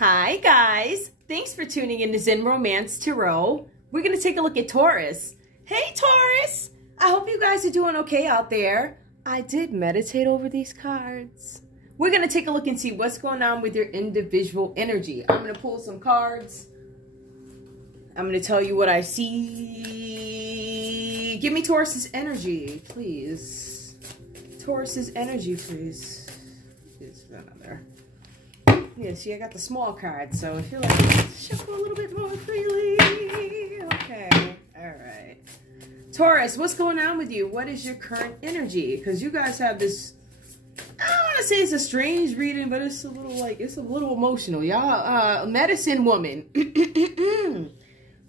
Hi guys, thanks for tuning in to Zen Romance Tarot. We're going to take a look at Taurus. Hey Taurus, I hope you guys are doing okay out there. I did meditate over these cards. We're going to take a look and see what's going on with your individual energy. I'm going to pull some cards. I'm going to tell you what I see. Give me Taurus's energy, please. Taurus's energy, please. Is another. Yeah, see, I got the small card, so I feel like I shuffle a little bit more freely. Okay, all right. Taurus, what's going on with you? What is your current energy? Because you guys have this, I don't want to say it's a strange reading, but it's a little like, it's a little emotional, y'all. Medicine woman.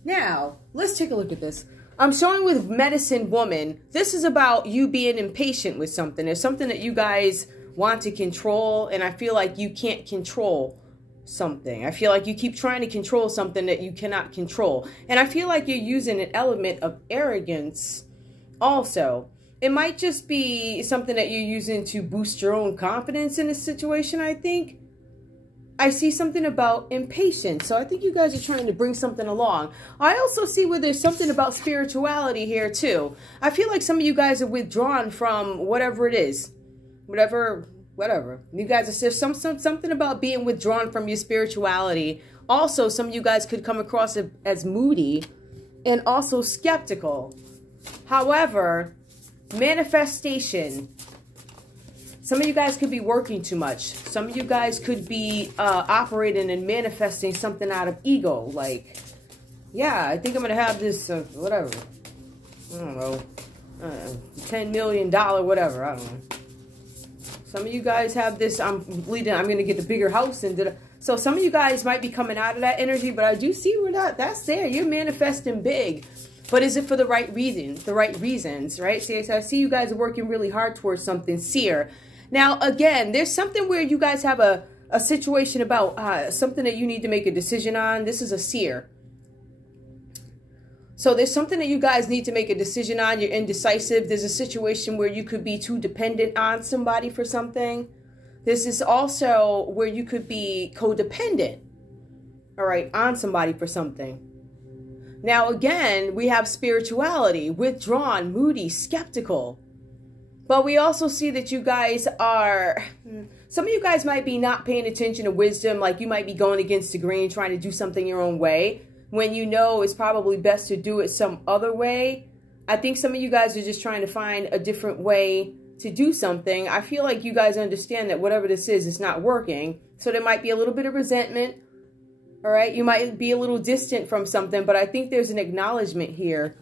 Now, let's take a look at this. I'm showing with medicine woman, this is about you being impatient with something. There's something that you guys want to control, and I feel like you can't control something. I feel like you keep trying to control something that you cannot control. And I feel like you're using an element of arrogance also. It might just be something that you're using to boost your own confidence in a situation, I think. I see something about impatience. So I think you guys are trying to bring something along. I also see where there's something about spirituality here too. I feel like some of you guys are withdrawn from whatever it is. Whatever. You guys, there's something about being withdrawn from your spirituality. Also, some of you guys could come across as moody and also skeptical. However, manifestation. Some of you guys could be working too much. Some of you guys could be operating and manifesting something out of ego. Like, yeah, I think I'm going to have this, whatever. I don't know. $10 million, whatever. I don't know. Some of you guys have this, I'm going to get the bigger house. So some of you guys might be coming out of that energy, but I do see where that's there. You're manifesting big. But is it for the right reason? The right reasons, right? See, I see you guys are working really hard towards something seer. Now, again, there's something where you guys have a situation about something that you need to make a decision on. This is a seer. So there's something that you guys need to make a decision on. You're indecisive. There's a situation where you could be too dependent on somebody for something. This is also where you could be codependent, all right, on somebody for something. Now, again, we have spirituality, withdrawn, moody, skeptical. But we also see that you guys are, some of you guys might be not paying attention to wisdom, like you might be going against the grain, trying to do something your own way, when you know it's probably best to do it some other way. I think some of you guys are just trying to find a different way to do something. I feel like you guys understand that whatever this is, it's not working. So there might be a little bit of resentment. All right, you might be a little distant from something, but I think there's an acknowledgement here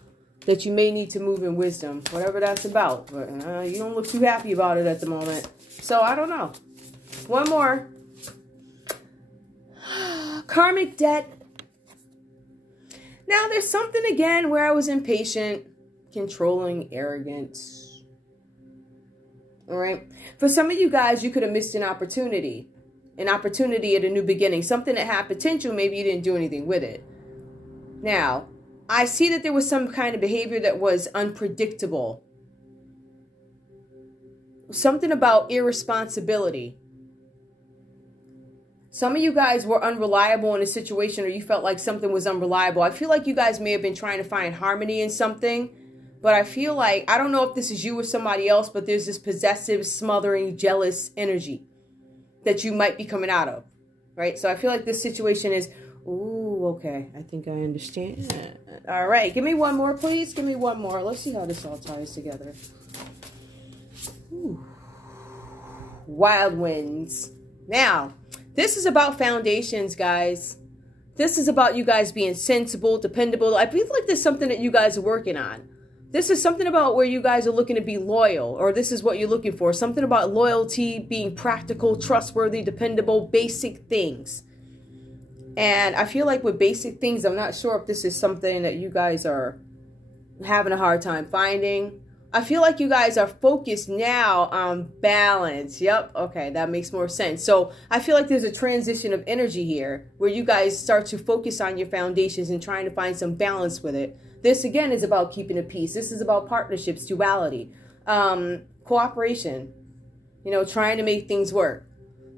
that you may need to move in wisdom, whatever that's about. But you don't look too happy about it at the moment. So I don't know. One more. Karmic debt. Now there's something again where I was impatient, controlling, arrogant. All right. For some of you guys, you could have missed an opportunity at a new beginning, something that had potential. Maybe you didn't do anything with it. Now, I see that there was some kind of behavior that was unpredictable. Something about irresponsibility. Some of you guys were unreliable in a situation, or you felt like something was unreliable. I feel like you guys may have been trying to find harmony in something, but I feel like, I don't know if this is you or somebody else, but there's this possessive, smothering, jealous energy that you might be coming out of, right? So I feel like this situation is, ooh, okay, I think I understand. All right, give me one more, please. Give me one more. Let's see how this all ties together. Ooh. Wild winds. Now, this is about foundations, guys. This is about you guys being sensible, dependable. I feel like there's something that you guys are working on. This is something about where you guys are looking to be loyal, or this is what you're looking for. Something about loyalty, being practical, trustworthy, dependable, basic things. And I feel like with basic things, I'm not sure if this is something that you guys are having a hard time finding. I feel like you guys are focused now on balance. Yep. Okay. That makes more sense. So I feel like there's a transition of energy here where you guys start to focus on your foundations and trying to find some balance with it. This again is about keeping a peace. This is about partnerships, duality, cooperation, you know, trying to make things work.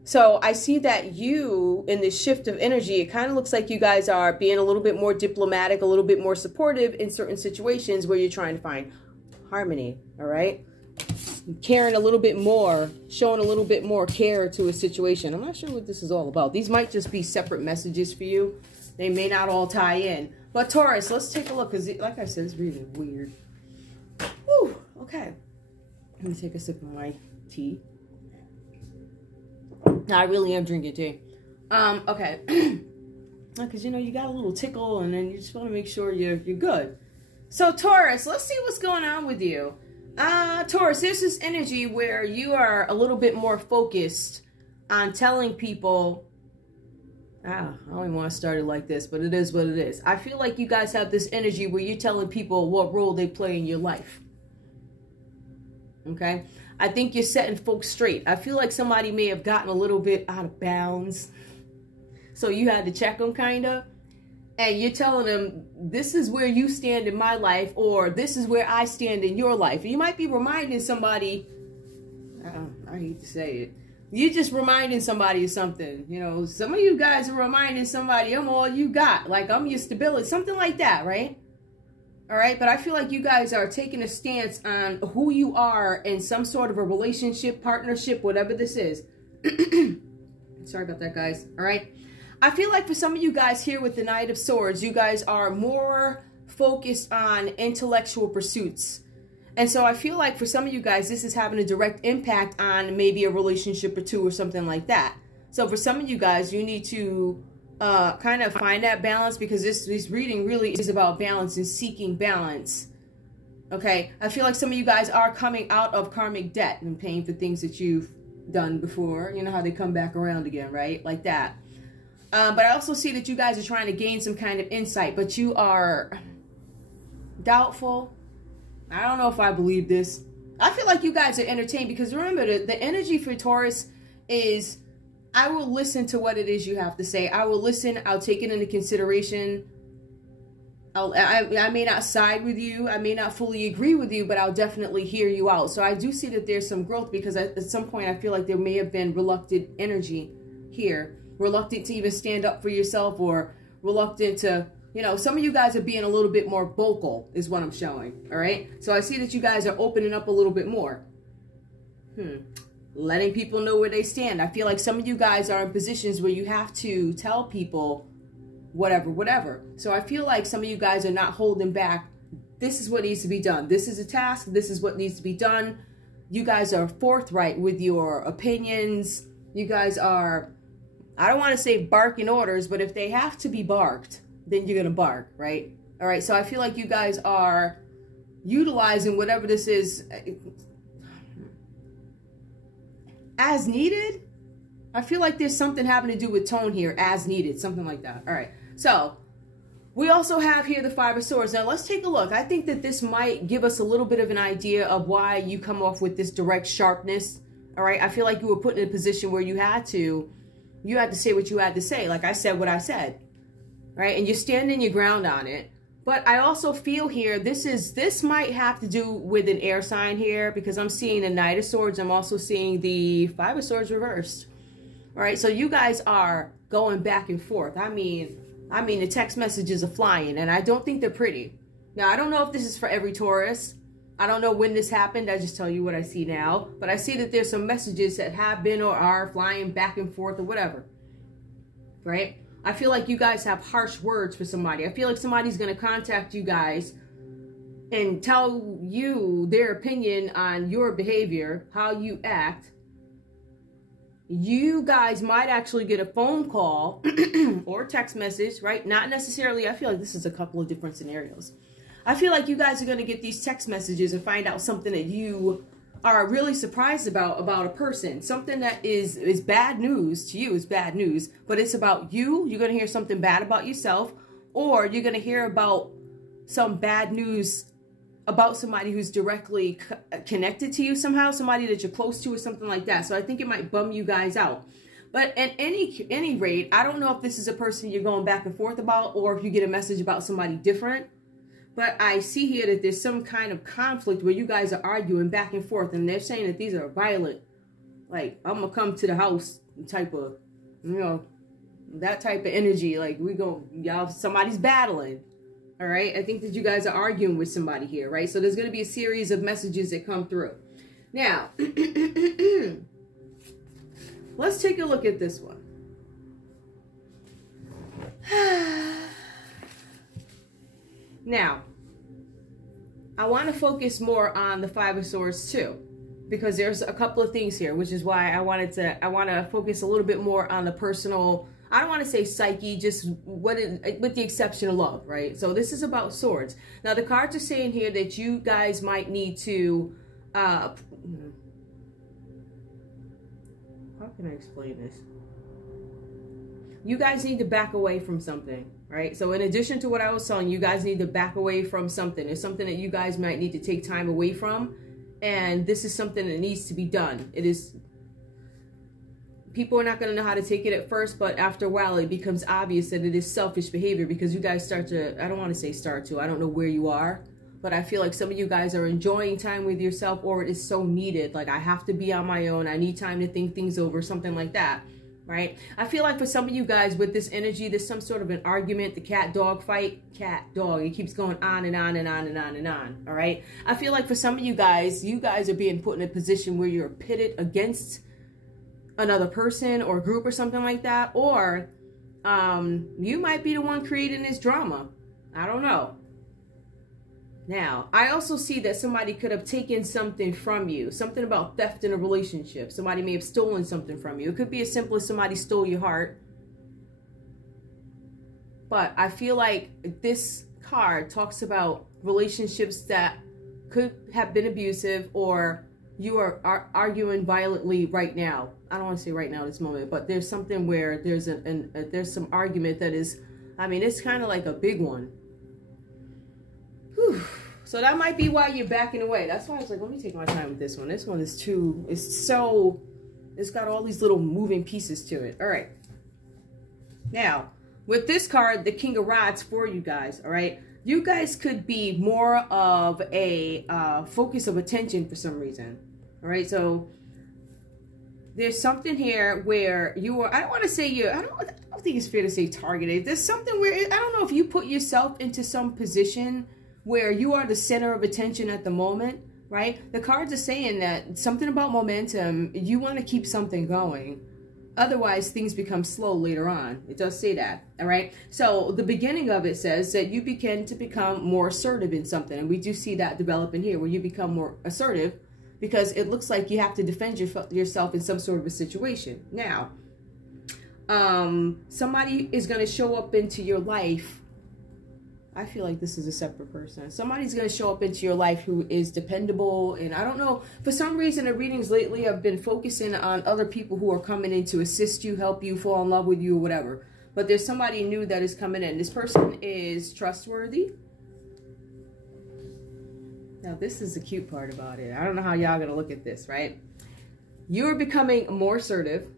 So I see that you, in this shift of energy, it kind of looks like you guys are being a little bit more diplomatic, a little bit more supportive in certain situations where you're trying to find harmony, all right? Caring a little bit more, showing a little bit more care to a situation. I'm not sure what this is all about. These might just be separate messages for you. They may not all tie in. But Taurus, let's take a look, because like I said, it's really weird. Whew, okay. Let me take a sip of my tea. No, I really am drinking tea. Okay. Because, you know, you got a little tickle, and then you just want to make sure you're good. So, Taurus, let's see what's going on with you. Taurus, there's this energy where you are a little bit more focused on telling people... I don't even want to start it like this, but it is what it is. I feel like you guys have this energy where you're telling people what role they play in your life. Okay? I think you're setting folks straight. I feel like somebody may have gotten a little bit out of bounds. So you had to check them, kind of. And you're telling them, this is where you stand in my life, or this is where I stand in your life. And you might be reminding somebody, I hate to say it, you're just reminding somebody of something. You know, some of you guys are reminding somebody, I'm all you got. Like, I'm your stability. Something like that, right? All right, but I feel like you guys are taking a stance on who you are in some sort of a relationship, partnership, whatever this is. Sorry about that, guys. All right. I feel like for some of you guys here with the Knight of Swords, you guys are more focused on intellectual pursuits. And so I feel like for some of you guys, this is having a direct impact on maybe a relationship or two or something like that. So for some of you guys, you need to kind of find that balance, because this reading really is about balance and seeking balance. Okay, I feel like some of you guys are coming out of karmic debt and paying for things that you've done before. You know how they come back around again, right? Like that. But I also see that you guys are trying to gain some kind of insight, but you are doubtful. I don't know if I believe this. I feel like you guys are entertained, because remember, the energy for Taurus is, I will listen to what it is you have to say. I will listen. I'll take it into consideration. I may not side with you. I may not fully agree with you, but I'll definitely hear you out. So I do see that there's some growth, because at some point I feel like there may have been reluctant energy here. Reluctant to even stand up for yourself, or reluctant to, you know, some of you guys are being a little bit more vocal is what I'm showing. All right. So I see that you guys are opening up a little bit more. Letting people know where they stand. I feel like some of you guys are in positions where you have to tell people whatever. So I feel like some of you guys are not holding back. This is what needs to be done. This is a task. This is what needs to be done. You guys are forthright with your opinions. You guys are, I don't want to say barking orders, but if they have to be barked, then you're going to bark, right? All right. So I feel like you guys are utilizing whatever this is as needed. I feel like there's something having to do with tone here, as needed, something like that. All right. So we also have here the Five of Swords. Now let's take a look. I think that this might give us a little bit of an idea of why you come off with this direct sharpness. All right. I feel like you were put in a position where you had to say what you had to say. Like I said what I said. Right. And you're standing your ground on it. But I also feel here, this might have to do with an air sign here, because I'm seeing the Knight of Swords. I'm also seeing the Five of Swords reversed. All right. So you guys are going back and forth. I mean, the text messages are flying, and I don't think they're pretty. Now, I don't know if this is for every Taurus. I don't know when this happened. I just tell you what I see now. But I see that there's some messages that have been or are flying back and forth or whatever. Right? I feel like you guys have harsh words for somebody. I feel like somebody's going to contact you guys and tell you their opinion on your behavior, how you act. You guys might actually get a phone call or text message, right? Not necessarily. I feel like this is a couple of different scenarios. I feel like you guys are going to get these text messages and find out something that you are really surprised about a person. Something that is bad news to you is bad news, but it's about you. You're going to hear something bad about yourself, or you're going to hear about some bad news about somebody who's directly connected to you somehow, somebody that you're close to or something like that. So I think it might bum you guys out. But at any rate, I don't know if this is a person you're going back and forth about, or if you get a message about somebody different. But I see here that there's some kind of conflict where you guys are arguing back and forth, and they're saying that these are violent. Like, I'm going to come to the house type of, you know, that type of energy. Like y'all, somebody's battling. All right. I think that you guys are arguing with somebody here, right? So there's going to be a series of messages that come through. Now, let's take a look at this one. Now, I want to focus more on the Five of Swords too, because there's a couple of things here, which is why I want to focus a little bit more on the personal. I don't want to say psyche, just with the exception of love, right? So this is about swords. Now the cards are saying here that you guys might need to, how can I explain this? You guys need to back away from something, right? So in addition to what I was telling you, you guys need to back away from something. There's something that you guys might need to take time away from. And this is something that needs to be done. It is, people are not going to know how to take it at first, but after a while it becomes obvious that it is selfish behavior, because you guys start to, I don't want to say start to, I don't know where you are, but I feel like some of you guys are enjoying time with yourself, or it is so needed. Like, I have to be on my own. I need time to think things over, something like that. Right? I feel like for some of you guys with this energy, there's some sort of an argument, the cat-dog fight, cat-dog. It keeps going on and on and on and on and on. All right? I feel like for some of you guys are being put in a position where you're pitted against another person or group or something like that. Or you might be the one creating this drama. I don't know. Now, I also see that somebody could have taken something from you, something about theft in a relationship. Somebody may have stolen something from you. It could be as simple as somebody stole your heart. But I feel like this card talks about relationships that could have been abusive, or you are arguing violently right now. I don't want to say right now, this moment, but there's something where there's there's some argument that is, I mean, it's kind of like a big one. Whew. So that might be why you're backing away. That's why I was like, let me take my time with this one. This one is too, it's got all these little moving pieces to it. All right. Now, with this card, the King of Rods for you guys, all right? You guys could be more of a focus of attention for some reason, all right? So there's something here where you are, I don't want to say I don't think it's fair to say targeted. There's something where, I don't know if you put yourself into some position where you are the center of attention at the moment, right? The cards are saying that something about momentum, you want to keep something going. Otherwise, things become slow later on. It does say that, all right? So the beginning of it says that you begin to become more assertive in something. And we do see that developing here, where you become more assertive because it looks like you have to defend yourself in some sort of a situation. Now, somebody is going to show up into your life. I feel like this is a separate person. Somebody's going to show up into your life who is dependable. And I don't know, for some reason, the readings lately have been focusing on other people who are coming in to assist you, help you, fall in love with you, or whatever. But there's somebody new that is coming in. This person is trustworthy. Now, this is the cute part about it. I don't know how y'all going to look at this, right? You're becoming more assertive.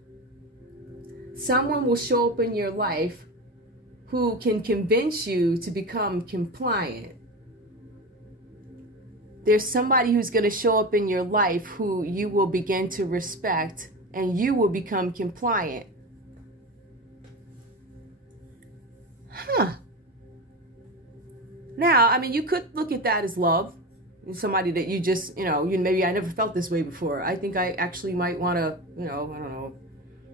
Someone will show up in your life who can convince you to become compliant. There's somebody who's going to show up in your life who you will begin to respect, and you will become compliant. Huh. Now, I mean, you could look at that as love. Somebody that you just, maybe I never felt this way before. I think I actually might want to, I don't know,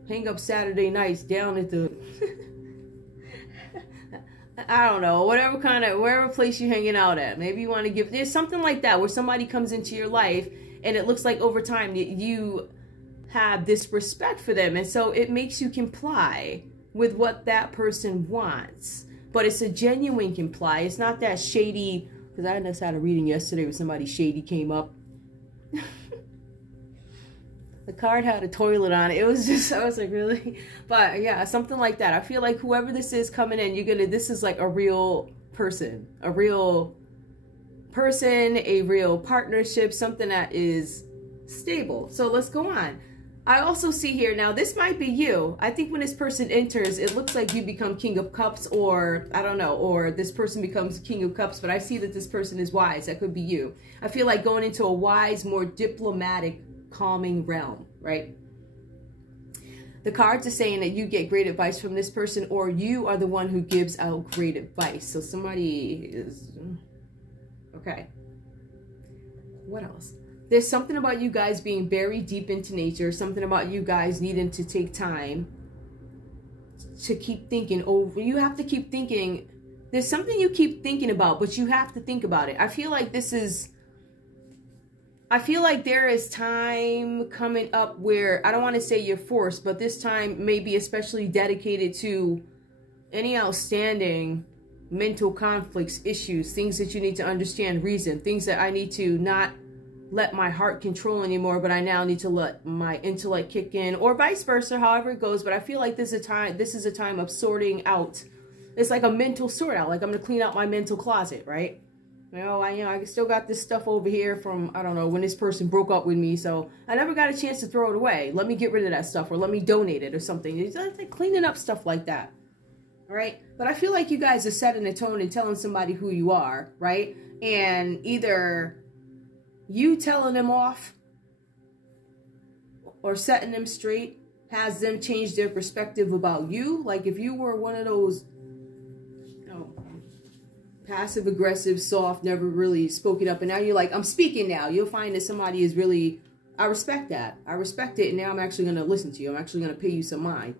hang up Saturday nights down at the... I don't know, wherever place you're hanging out at. Maybe you want to give, there's something like that where somebody comes into your life and it looks like over time you have this respect for them. And so it makes you comply with what that person wants. But it's a genuine comply. It's not that shady, because I just had a reading yesterday where somebody shady came up. The card had a toilet on it. It was just, I was like, really? But yeah, something like that. I feel like whoever this is coming in, this is like a real person, a real partnership, something that is stable. So let's go on. I also see here, now this might be you. I think when this person enters, it looks like you become King of Cups, or I don't know, or this person becomes King of Cups, but I see that this person is wise. That could be you. I feel like going into a wise, more diplomatic, calming realm, right? The cards are saying that you get great advice from this person, or you are the one who gives out great advice. So somebody is... Okay. What else? There's something about you guys being very deep into nature. Something about you guys needing to take time to keep thinking over. You have to keep thinking. There's something you keep thinking about, but you have to think about it. I feel like there is time coming up where, I don't want to say you're forced, but this time may be especially dedicated to any outstanding mental conflicts, issues, things that you need to understand, reason, things that I need to not let my heart control anymore, but I now need to let my intellect kick in, or vice versa, however it goes. But I feel like this is a time of sorting out. It's like a mental sort out. Like I'm gonna clean out my mental closet, right? I still got this stuff over here from, I don't know, when this person broke up with me, so I never got a chance to throw it away. Let me get rid of that stuff, or let me donate it or something. It's like cleaning up stuff like that. All right? But I feel like you guys are setting a tone and telling somebody who you are, right? And either you telling them off or setting them straight has them change their perspective about you. Like if you were one of those, passive aggressive, soft, never really spoke it up, and now you're like, I'm speaking now, you'll find that somebody is really, I respect that. I respect it, and now I'm actually going to listen to you. I'm actually going to pay you some mind.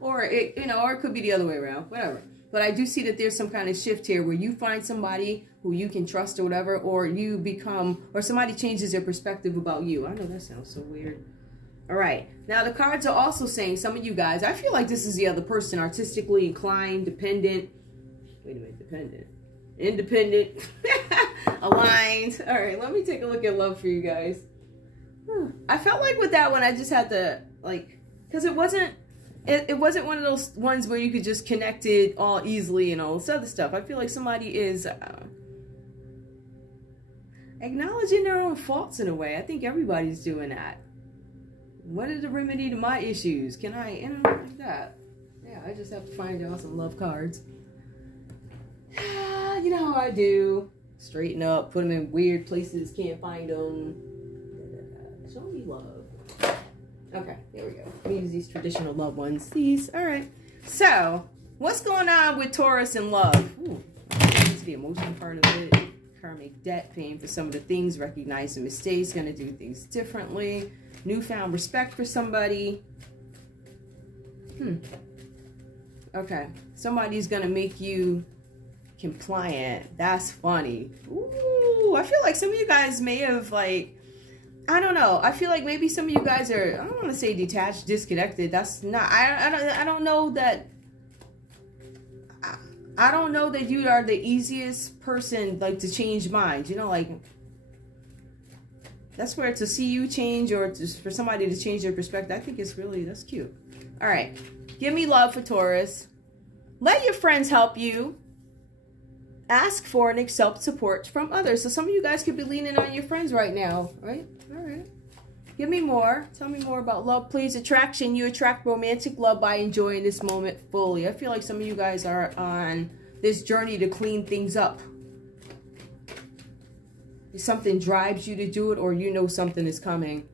Or it, or it could be the other way around, whatever. But I do see that there's some kind of shift here where you find somebody who you can trust or whatever, or you become, or somebody changes their perspective about you. I know that sounds so weird. All right. Now the cards are also saying, some of you guys, I feel like this is the other person, artistically inclined, dependent. Wait a minute, dependent. Independent. Aligned. All right, let me take a look at love for you guys. I felt like with that one, I just had to, like, because it wasn't one of those ones where you could just connect it all easily and all this other stuff. I feel like somebody is acknowledging their own faults in a way. I think everybody's doing that. What is the remedy to my issues? Can I, like that? Yeah, I just have to find out some love cards. You know how I do. Straighten up, put them in weird places, can't find them. Show me love. Okay, there we go. We use these traditional love ones. These, all right. So, what's going on with Taurus and love? Ooh, that's the emotional part of it. Karmic debt, paying for some of the things, recognizing mistakes, gonna do things differently. Newfound respect for somebody. Okay, somebody's gonna make you compliant. That's funny. Ooh, I feel like some of you guys may have, like, I don't know. I feel like maybe some of you guys are, I don't want to say detached, disconnected. That's not, I don't know that, I don't know that you are the easiest person, like, to change minds. You know, like, that's where to see you change, or just for somebody to change their perspective. I think it's really, that's cute. All right. Give me love for Taurus. Let your friends help you. Ask for and accept support from others. So some of you guys could be leaning on your friends right now, right? All right. Give me more. Tell me more about love, please. Attraction. You attract romantic love by enjoying this moment fully. I feel like some of you guys are on this journey to clean things up. If something drives you to do it, or you know something is coming.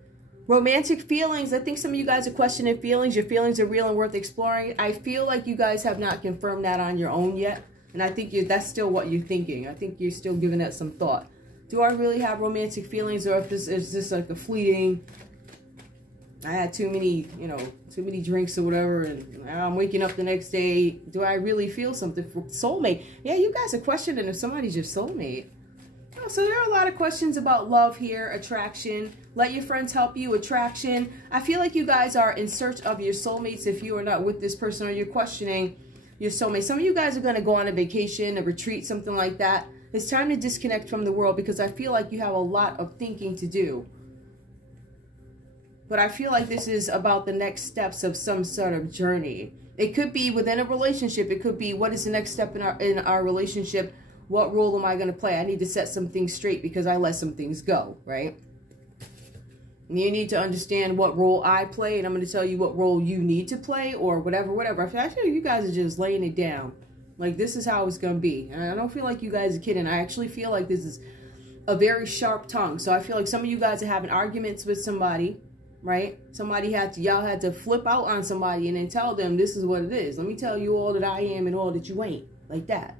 Romantic feelings. I think some of you guys are questioning feelings. Your feelings are real and worth exploring. I feel like you guys have not confirmed that on your own yet. And I think that's still what you're thinking. I think you're still giving that some thought. Do I really have romantic feelings, or if this is just like a fleeting, I had too many drinks or whatever, and I'm waking up the next day. Do I really feel something for soulmate? Yeah, you guys are questioning if somebody's your soulmate. Oh, so there are a lot of questions about love here. Attraction. Let your friends help you. Attraction. I feel like you guys are in search of your soulmates if you are not with this person, or you're questioning your soulmate. Some of you guys are going to go on a vacation, a retreat, something like that. It's time to disconnect from the world, because I feel like you have a lot of thinking to do. But I feel like this is about the next steps of some sort of journey. It could be within a relationship. It could be, what is the next step in our relationship? What role am I going to play? I need to set some things straight because I let some things go, right? You need to understand what role I play, and I'm going to tell you what role you need to play, or whatever. I feel you guys are just laying it down. Like, this is how it's going to be. And I don't feel like you guys are kidding. I actually feel like this is a very sharp tongue. So I feel like some of you guys are having arguments with somebody, right? Y'all had to flip out on somebody and then tell them this is what it is. Let me tell you all that I am and all that you ain't, like that.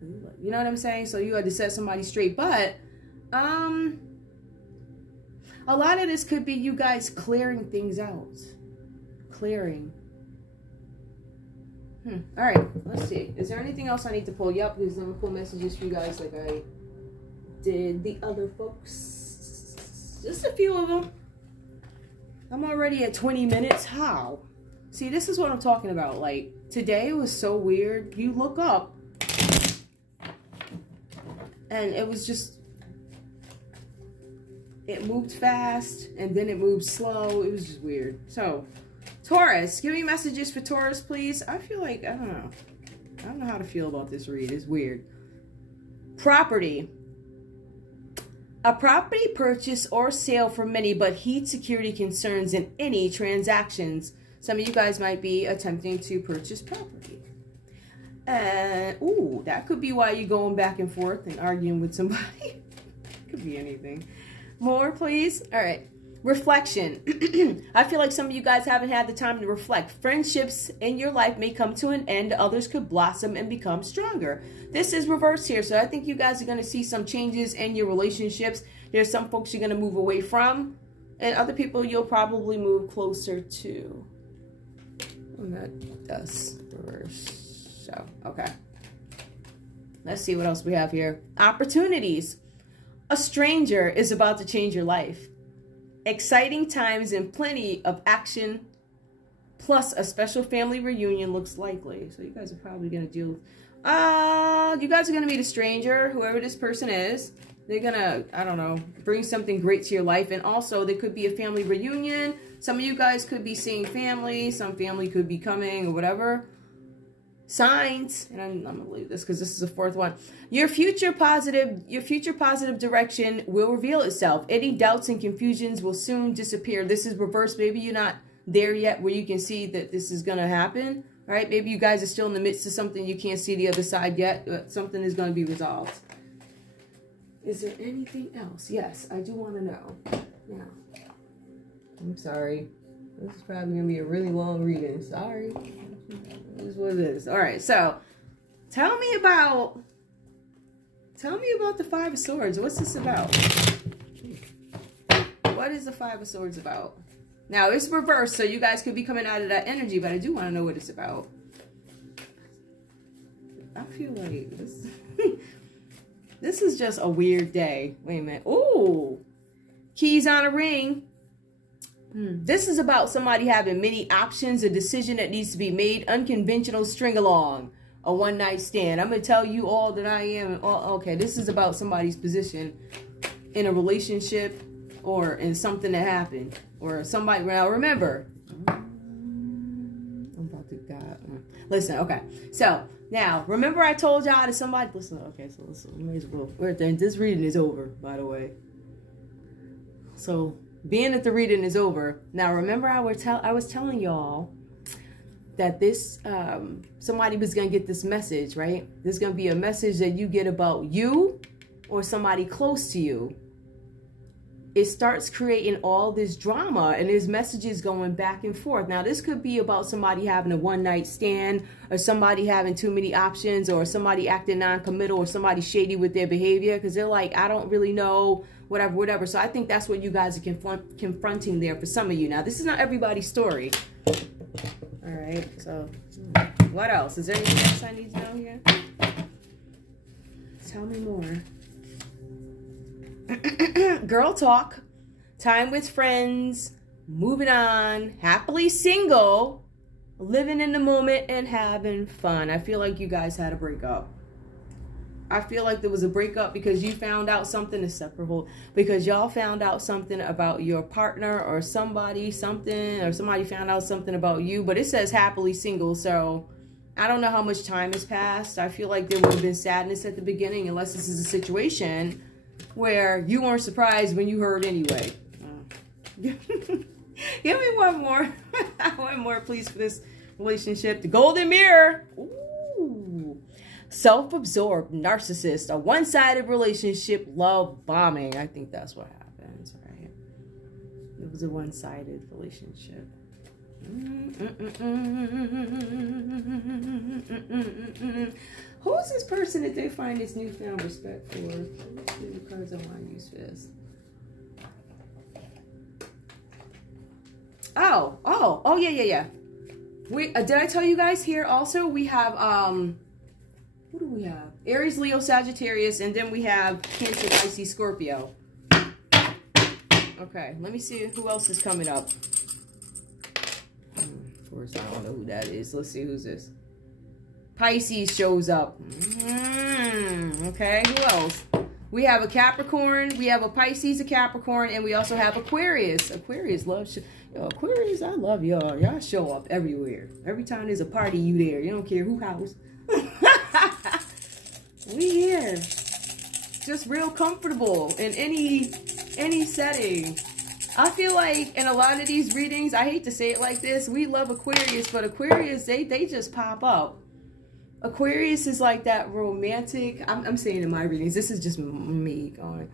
You know what I'm saying? So you had to set somebody straight. But a lot of this could be you guys clearing things out. Clearing. All right, let's see. Is there anything else I need to pull? Yep, because I'm gonna pull messages for you guys like I did the other folks. Just a few of them. I'm already at 20 minutes. How? See, this is what I'm talking about. Like, today was so weird. You look up, and it was just, it moved fast, and then it moved slow. It was just weird. So, Taurus, give me messages for Taurus, please. I feel like, I don't know. I don't know how to feel about this read. It's weird. Property. A property purchase or sale for many, but heed security concerns in any transactions. Some of you guys might be attempting to purchase property. And, ooh, that could be why you're going back and forth and arguing with somebody. Could be anything. More, please. All right. Reflection. I feel like some of you guys haven't had the time to reflect. Friendships in your life may come to an end. Others could blossom and become stronger. This is reversed here. So I think you guys are going to see some changes in your relationships. There's some folks you're going to move away from. And other people you'll probably move closer to. And that does reverse. So, okay. Let's see what else we have here. Opportunities. A stranger is about to change your life. Exciting times and plenty of action, plus a special family reunion looks likely. So you guys are probably going to deal with, you guys are going to meet a stranger, whoever this person is. They're going to, I don't know, bring something great to your life. And also there could be a family reunion. Some of you guys could be seeing family. Some family could be coming or whatever. Signs, and I'm going to leave this because this is the fourth one. Your future positive direction will reveal itself. Any doubts and confusions will soon disappear. This is reversed. Maybe you're not there yet where you can see that this is going to happen. All right? Maybe you guys are still in the midst of something. You can't see the other side yet. But something is going to be resolved. Is there anything else? Yes, I do want to know. Now, I'm sorry. This is probably going to be a really long reading. Sorry. This is what it is. All right, so tell me about the Five of Swords. What's this about? What is the Five of Swords about? Now, it's reversed, so you guys could be coming out of that energy, but I do want to know what it's about. I feel like this, this is just a weird day. Wait a minute. Ooh, keys on a ring. This is about somebody having many options, a decision that needs to be made, unconventional string along, a one-night stand. I'm going to tell you all that I am. Okay, this is about somebody's position in a relationship or in something that happened. Or somebody, now remember, I'm about to God. Listen, okay. So, now, remember I told y'all that somebody, listen, okay, so listen, may as well, this reading is over, by the way. So, being that the reading is over, now remember I was telling y'all that this, somebody was going to get this message, right? There's going to be a message that you get about you or somebody close to you. It starts creating all this drama and there's messages going back and forth. Now, this could be about somebody having a one-night stand or somebody having too many options or somebody acting non-committal or somebody shady with their behavior because they're like, I don't really know, whatever. So I think that's what you guys are confronting there for some of you. Now, this is not everybody's story. All right, so what else? Is there anything else I need to know here? Tell me more. Girl talk, time with friends, moving on, happily single, living in the moment and having fun. I feel like you guys had a breakup. I feel like there was a breakup because you found out something is separable, because y'all found out something about your partner or somebody, or somebody found out something about you, but it says happily single. So I don't know how much time has passed. I feel like there would have been sadness at the beginning unless this is a situation where you weren't surprised when you heard anyway. Give me one more. One more, please, for this relationship. The Golden Mirror. Ooh. Self-absorbed narcissist. A one-sided relationship. Love bombing. I think that's what happens, right? was a one-sided relationship. Who is this person that they find this newfound respect for? Let's see the cards I want to use for this. Oh, yeah. Did I tell you guys here also we have, what do we have? Aries, Leo, Sagittarius, and then we have Cancer, Pisces, Scorpio. Okay, let me see who else is coming up. Of course, I don't know who that is. Let's see who's this. Pisces shows up. Okay, who else? We have a Capricorn, we have a Pisces, a Capricorn, and we also have Aquarius. Aquarius loves, Aquarius, I love y'all. Y'all show up everywhere. Every time there's a party, you there. You don't care who house. We here. Just real comfortable in any setting. I feel like in a lot of these readings, I hate to say it like this, we love Aquarius, but Aquarius, they just pop up. Aquarius is like that romantic, I'm saying in my readings, this is just me going.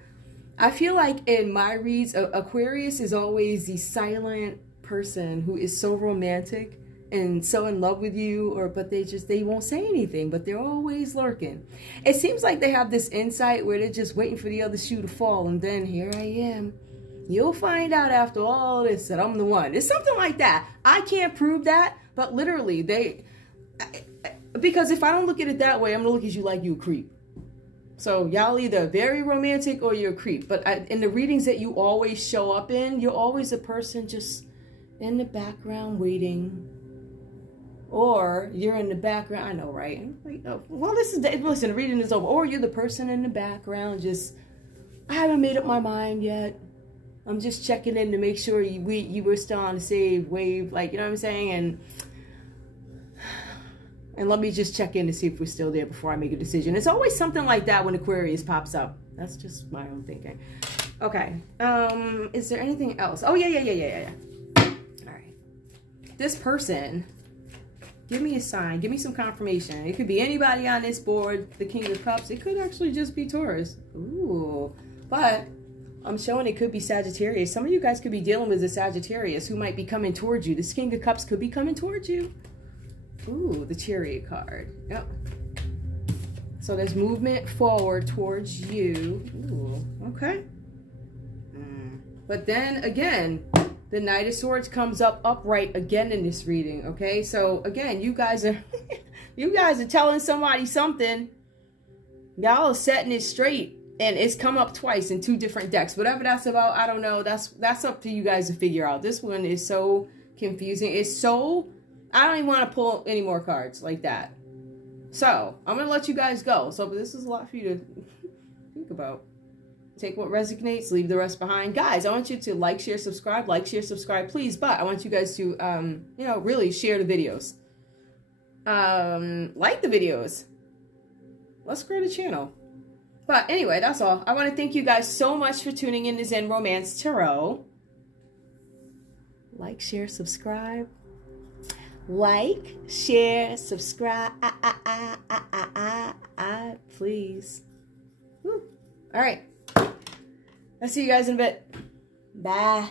I feel like in my reads, Aquarius is always the silent person who is so romantic and so in love with you, but they won't say anything, but they're always lurking. It seems like they have this insight where they're just waiting for the other shoe to fall, and then here I am. You'll find out after all this that I'm the one. It's something like that. I can't prove that, but literally because if I don't look at it that way, I'm gonna look at you like you a creep. So y'all either very romantic or you're a creep. But in the readings that you always show up in, you're always a person just in the background waiting. Or you're in the background, I know, right? Well, listen, the reading is over. Or you're the person in the background, just, I haven't made up my mind yet. I'm just checking in to make sure you were still on the save wave, like, you know what I'm saying? And let me just check in to see if we're still there before I make a decision. It's always something like that when Aquarius pops up. That's just my own thinking. Okay. Is there anything else? Oh, yeah. All right. This person, give me a sign. Give me some confirmation. It could be anybody on this board, the King of Cups. It could actually just be Taurus. Ooh. But I'm showing it could be Sagittarius. Some of you guys could be dealing with a Sagittarius who might be coming towards you. This King of Cups could be coming towards you. Ooh, the Chariot card. Yep. So there's movement forward towards you. Ooh, okay. But then again, the Knight of Swords comes up upright again in this reading. Okay, so again, you guys are telling somebody something. Y'all are setting it straight, and it's come up twice in two different decks. Whatever that's about, I don't know. That's up to you guys to figure out. This one is so confusing. It's so, I don't even want to pull any more cards like that. So I'm gonna let you guys go. So this is a lot for you to think about. Take what resonates, leave the rest behind. Guys, I want you to like, share, subscribe, please. But I want you guys to, you know, really share the videos. Like the videos. Let's grow the channel. But anyway, that's all. I want to thank you guys so much for tuning in to Zen Romance Tarot. Like, share, subscribe. Like, share, subscribe. Please. Woo. All right. I'll see you guys in a bit. Bye.